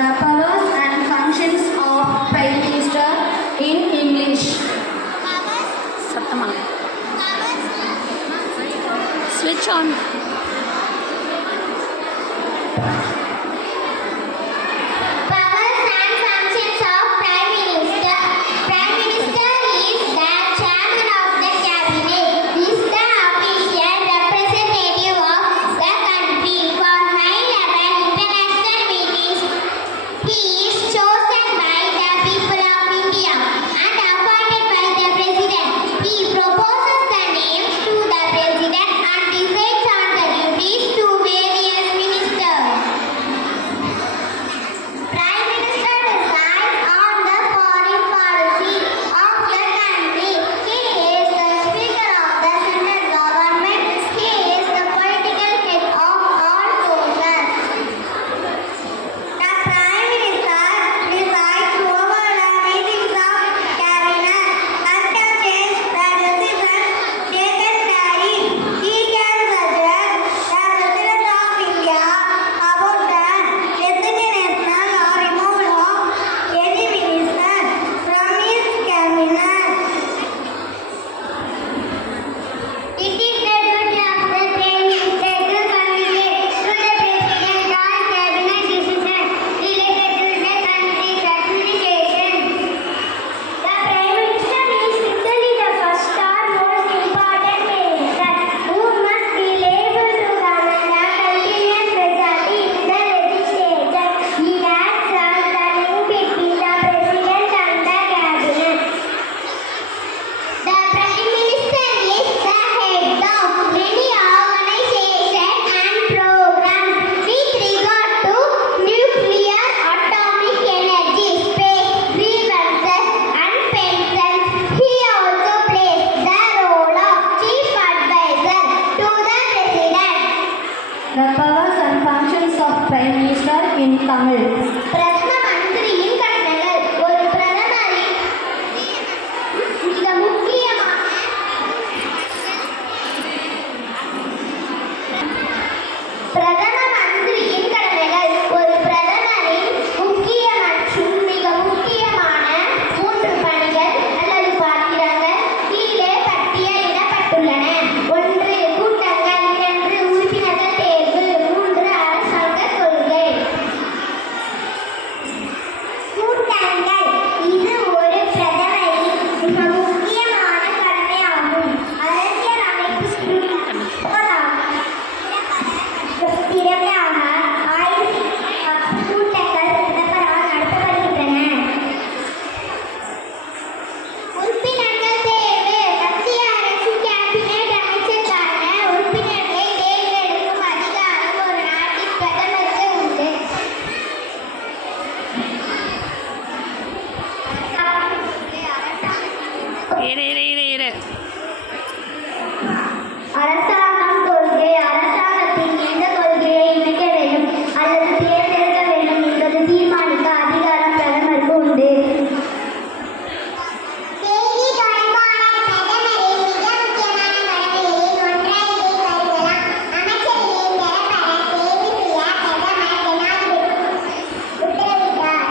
The powers and functions of Prime Minister in English. சத்தமாக switch on. The powers and functions of Prime Minister in Tamil. பிரதம மந்திரியின் கடமைகள். ஒரு பிரதமரின் மிக முக்கியமான பிரதம மந்திரியின் கடமைகள். ஒரு பிரதமரின் முக்கிய மற்றும் மிக முக்கியமான 3 பணிகள் அல்லது பாத்திரங்கள் கீழே பட்டியலிடப்பட்டுள்ளன. 1. கூட்டங்கள். 2. உறுப்பினர்கள் தேர்வு. 3. அரசாங்க கொள்கை. கூட்டங்கள். இது ஒரு பிரதமரின் மிக முக்கியமான கடமையாகும். அரசியல் அமைப்பு திறமையாக கூட்டங்கள் பிரதமரால் நடத்தப்படுகின்றன. உறுப்பினர்கள் தேர்வு. மத்திய அரசு கேபினெட் அமைச்சருக்கான உறுப்பினர்களை தேர்ந்தெடுக்கும் அதிகாரம் ஒரு நாட்டின் பிரதமருக்கு உண்டு. இரு அரசாங்கம் கொள்கை. அரசாங்கத்தின் எந்த கொள்கையை இணைக்க வேண்டும் அல்லது தேர்ந்தெடுக்க வேண்டும் என்பது தீர்மானிக்க அதிகாரம் பிரதமருக்கு உண்டு. செய்தி தொடர்பாளர் பிரதமரின் மிக முக்கியமான கடமைகளில் ஒன்றை இதில் கருதலாம். அமைச்சரவையை பெறப்பட தேர்வு செய்ய பிரதமர் ஜனாதிபதிக்கு உத்தரவிட்டார்.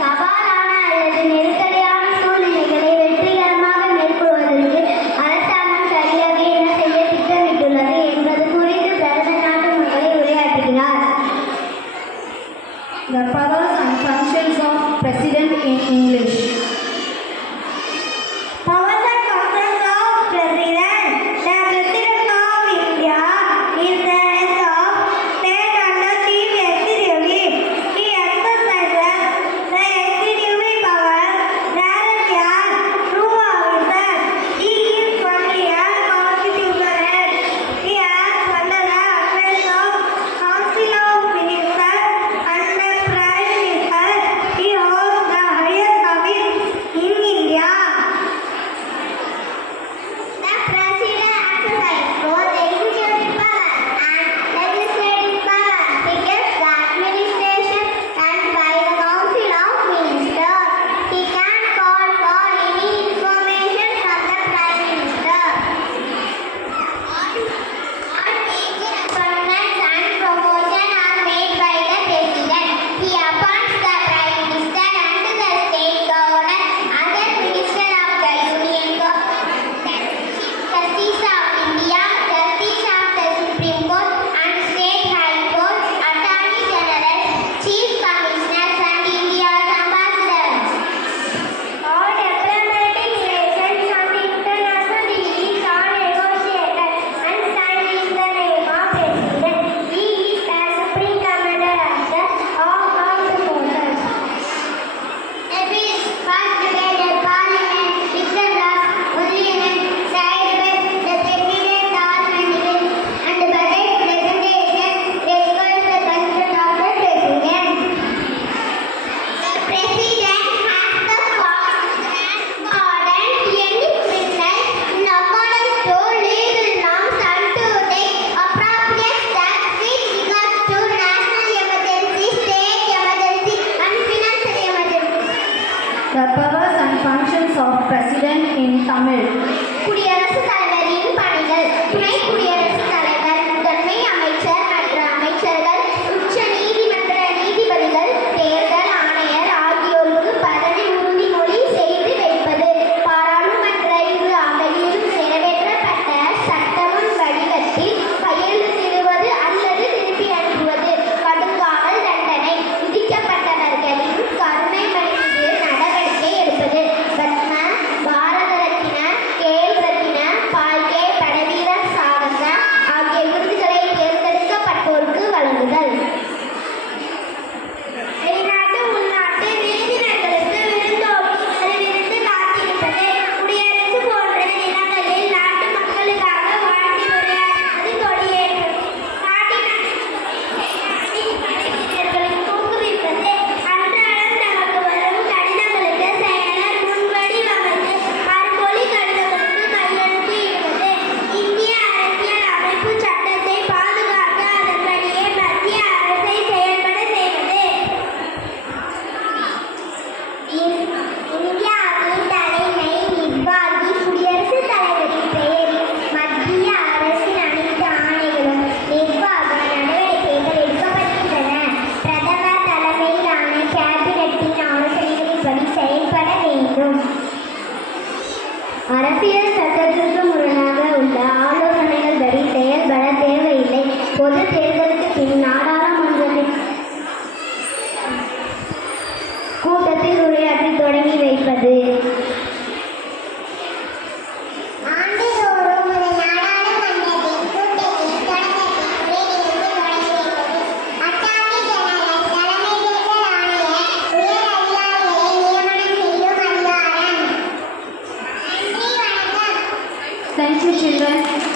சவாலான அல்லது நெருக்கடியான சூழ்நிலைகளை வெற்றிகரமாக மேற்கொள்வதற்கு அரசாங்கம் சரியாக என்ன செய்ய திட்டமிட்டுள்ளது என்பது குறித்து பிரதமர் நாட்டு மக்களை உரையாற்றுகிறார். The powers and functions of President in English. Powers and functions of President. The President of India is the head of state under chief executive. He exercises the executive power directly as true officer. He is only a constitutional head. He acts under the advice of Council of Ministers and the Prime Minister. He holds the highest office The powers and functions of President in Tamil. குடியரசுத் தலைவரின் பணிகள். துணை குடியரசுத் தலைவர், முதன்மை அமைச்சர், மற்ற அமைச்சர்கள், உச்ச நீதிமன்ற நீதிபதிகள், தேர்தல் ஆணையர் ஆகியோருக்கு பதவி உறுதிமொழி செய்து வைப்பது. பாராளுமன்ற இரு அவையிலும் நிறைவேற்றப்பட்ட சட்டமும் வடிவத்தில் கையெழுத்திடுவது அல்லது திருப்பி அனுப்புவது. கடுங்காவல் தண்டனை விதிக்கப்பட்டவர்களின் கருணை மன்னிப்பு நடவடிக்கை எடுப்பது. பத்ம, பாரத ரத்ன, கேல் ரத்ன, பால்கே, படவீரர் சாகச ஆகிய விருதுகளை தேர்ந்தெடுக்கப்பட்டோருக்கு வழங்குதல். வெளிநாட்டு உள்நாட்டு விருந்தினர்களுக்கு விருந்து காத்திருப்பது. குடியரசு போன்ற நிலங்களில் நாட்டு மக்களுக்காக வாழ்த்தி உரையாடுவது கொடியேறுவது. நாட்டின் படைவீரர்களுக்கு ஊக்குவிப்பது. அன்றாடம் நமக்கு வரும் கடிதங்களுக்கு செயலர் முன்வடிவமைத்து மறுமொழி கடிதங்களுக்கு கையெழுத்து இடுவது. இந்திய அரசியல் அமைப்பு சட்டத்தை பாதுகாக்க அதன்படியே மத்திய அரசை செயல்பட செய்வது. இந்தியாவின் தலைமை நிர்வாகி குடியரசுத் தலைவரின் பெயரில் மத்திய அரசின் அனைத்து ஆணைகளும் நிர்வாக நடவடிக்கைகள் எடுக்கப்படுகின்றன. பிரதமர் தலைமையிலான கேபினட்டின் ஆலோசனைகளின்படி செயல்பட வேண்டும். அரசியல் சட்டத்திற்கு முரணாக உள்ள ஆலோசனைகள் படி செயல்பட தேவையில்லை. பொது தேர்தலுக்கு பின் நாடாளுமன்றத்தின் கூட்டத்தில் உரையாற்றி தொடங்கி வைப்பது. ஆண்டுதோறும் ஒரு நாடாளுமன்றத்தின் கூட்டத்தில் தொடங்கி வைப்பது. அட்டார்னி ஜெனரல் தலைமை தேர்தல் ஆணையர் உயர் அதிகாரிகளை நியமனம் செய்யும் அதிகாரம். நன்றி, வணக்கம். Thank you, children.